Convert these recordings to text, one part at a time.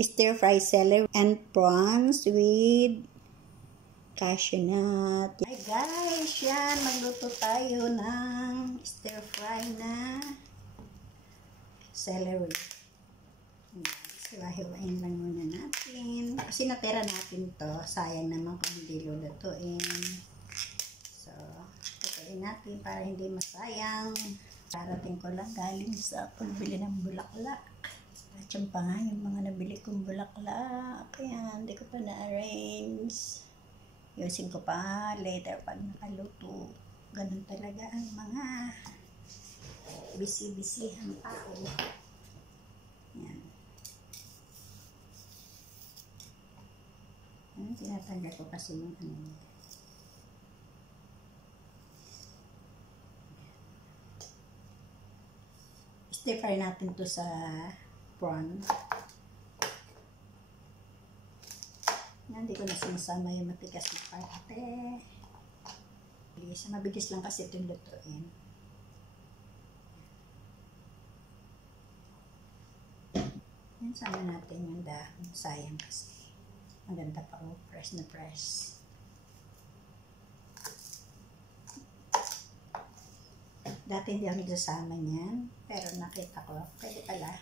stir fry celery and prawns with cashew nut. Hi guys, yan, magluto tayo ng stir fry na celery. Hiwa-hiwain lang muna natin. Kasi natira natin to, sayang naman kung hindi lulutuin. So, lutuin natin para hindi masayang. Parating ko lang galing sa pagbili ng bulaklak. At yung pa nga, yung mga nabili kong bulaklak. Kaya hindi ko pa na-arrange. Yusin ko pa later pag nakaluto. Ganun talaga ang mga busy-busy ang tao. Yan. Yan, tinatanggal ko kasi yung ano. Stir fry natin to sa prawn. Hindi ko na sinasama yung matigas na parte. Mabilis lang kasi itong lutuin. Yan, sama natin yung dahon. Sayang kasi. Maganda pa o. Fresh na fresh. Dati hindi ako nagsasama niyan. Pero nakita ko, pwede pala.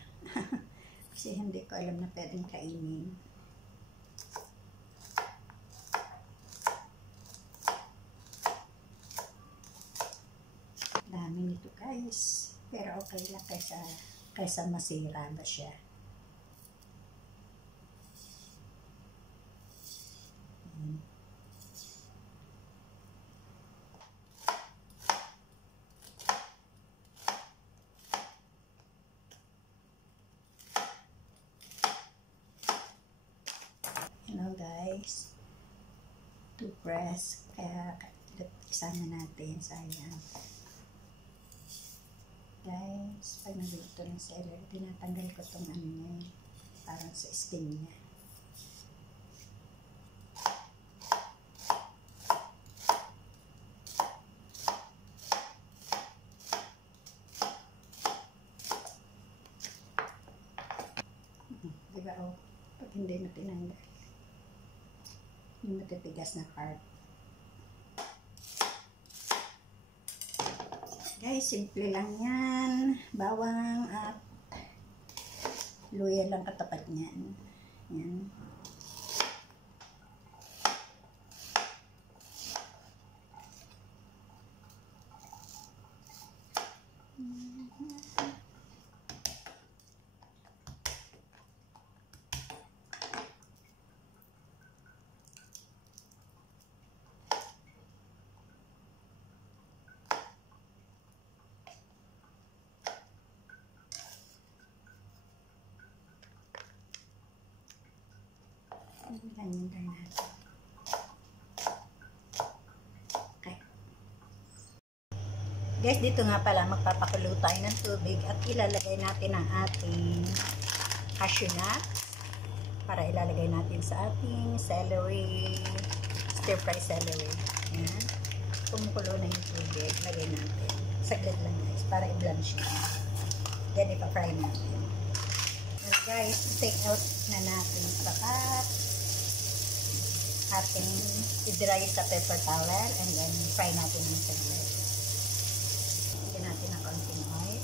Kasi hindi ko alam na pwedeng kainin. Dami nito guys. Pero okay lang kaysa masira ba siya. Hello guys, to press, kaya isama natin, sayang. Guys, pag nagluto ng celery, tinatanggal ko itong ano niya, parang sa skin niya. Diba o, pag hindi na tinanggal. Yung matitigas na part. Guys, simple lang yan. Bawang at luya lang katapat niyan. Yan. Ganyan lang natin. Okay. Guys, dito nga pala magpapakulo tayo ng tubig at ilalagay natin ang ating cashew nut para ilalagay natin sa ating celery, stir fry celery. Ayan. Kumukulo na yung tubig, lagay natin. Saglit lang guys, para i-blanch na. Then ipa-fry natin. And guys, take out na natin sa pot. Ating i-dry sa paper towel and then fry natin ng saglit. Lagyan natin ng konting oil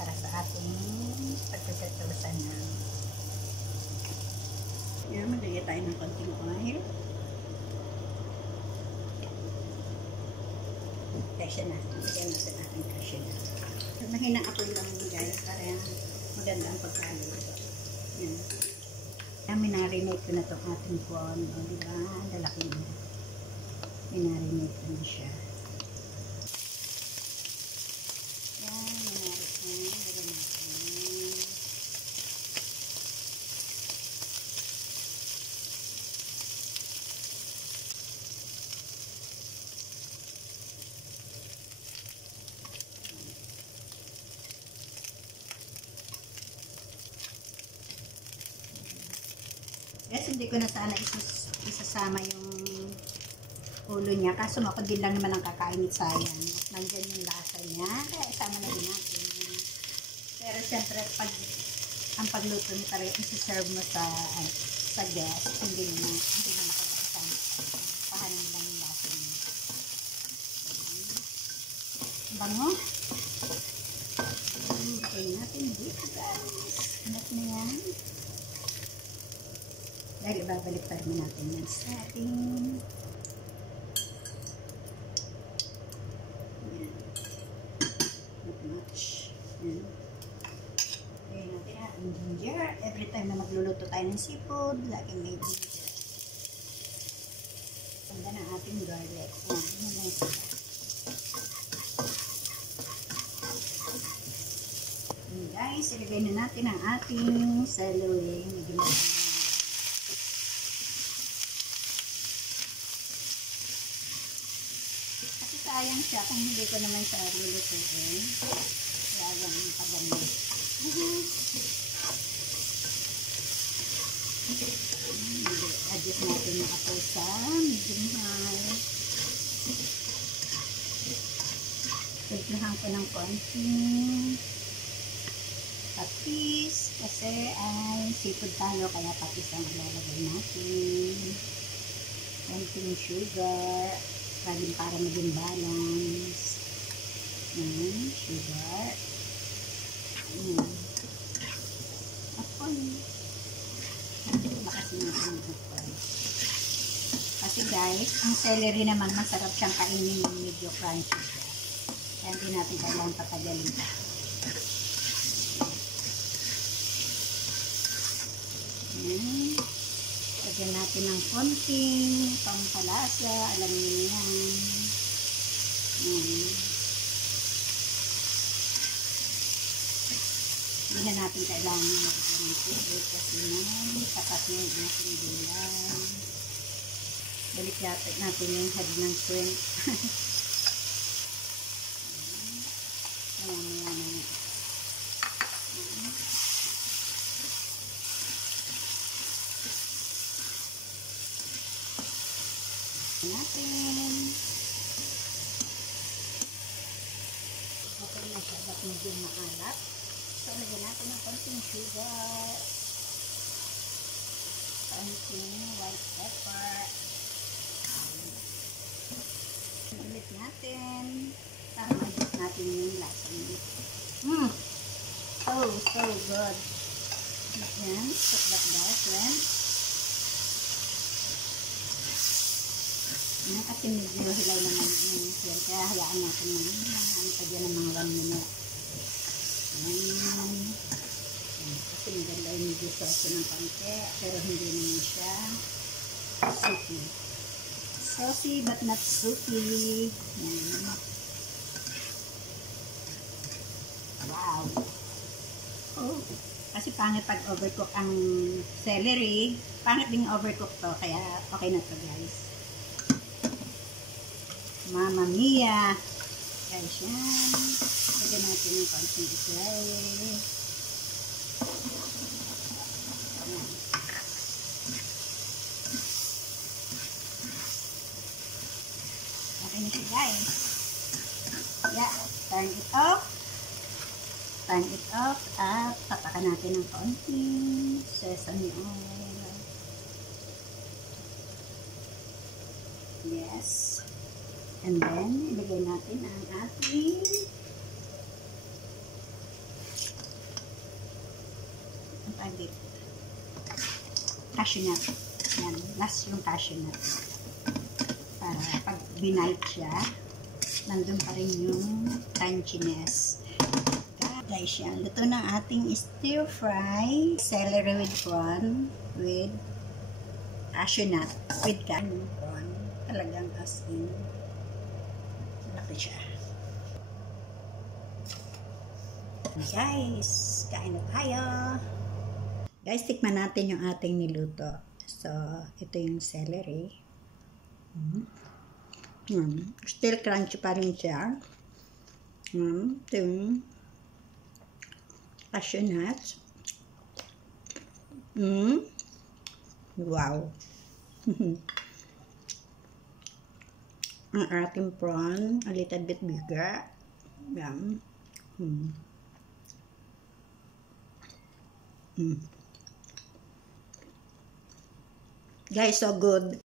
para sa ating pagpipirtusan na. Yan, maglagay tayo ng konting oil. Kasya na. Lagyan natin ating kasya na. Mahina ako lang guys para maganda ang pagkaluto. Yan. Minarinate ko na itong ating prawn. O, diba? Ang lalaki na. Minarinate ko na siya. Yan, minarinate na. Lagyan natin. Yes, hindi ko na sana isasama yung ulo niya. Kaso ako din lang naman ang kakain at sayang. Nandyan yung lasa niya. Kaya isama na din natin. Pero syempre pag ang pagluto niyo talaga isi-serve mo sa guest, hindi na makalasan. Pahanin lang yung lasa niyo. Bango. Okay natin dito guys. Anak na yan. Dahil ibabalik pa rin natin yan sa ating not much. Yan. Ayan natin ang ginger. Every time na magluluto tayo ng seafood, laging may ginger. Tanda na ating garlic. Yan lang sila. And guys, ilagay na natin ang ating celery. Medyo kasi sayang siya kung hindi ko naman siya lulutuin. Sayang yung paganda. Adjust natin yung apoy sa medium high. Tignahan ko ng konting patis kasi ay seafood tayo kaya patis ang ilalagay natin. Konting sugar para maging balance. Sugar. Apoy. Bakasin natin yung apoy. Kasi guys, ang celery naman masarap siyang kainin ng medyo crunchy siya. Kaya hindi natin kailangan patagalin pa. Lagyan natin ng konting pampalasa. Alam niyo yan. Hindi na natin kailangan magiging ng tubig kasi tapat na yung ating gulay. Balik natin yung head ng shrimp. Maya na yun. Natin. Okay na siya. Ba't medyo maalat? So, lagyan natin ng konting sugar. Konting white pepper. Ulit natin. Para ma-adjust natin yung lasa niya. So good. Yan. Put that there, friends. Kasi medyo hilaw naman yung shell. Kaya hayaan natin pa dyan ng mga 1 minute. Kasi maganda yung medyo sauce ng konti. Pero hindi naman siya soupy. Saucy but not soupy. Wow. Kasi pangit pag overcook ang celery. Pangit din overcook to. Kaya okay na to guys. Mamma mia! Guys, yan. Lagyan natin yung konting islay. Okay na siya, guys. Yeah, turn it off. Turn it off at tatakan natin ng konting sesame oil. Yes. And then, ilagay natin ang ating cashew nut. Yan, last yung cashew nut. Para pag binight siya, nandun pa rin yung crunchiness. Guys, yan. Luto ng ating stir fry celery with prawn with cashew nut with prawn. Talagang as in siya. Guys, kain na tayo. Guys, tikman natin yung ating niluto. So, ito yung celery. Still crunchy pa rin siya. Ito yung cashew nuts. Wow. Ang ating prawn, a little bit bigger. Yan. Guys, so good.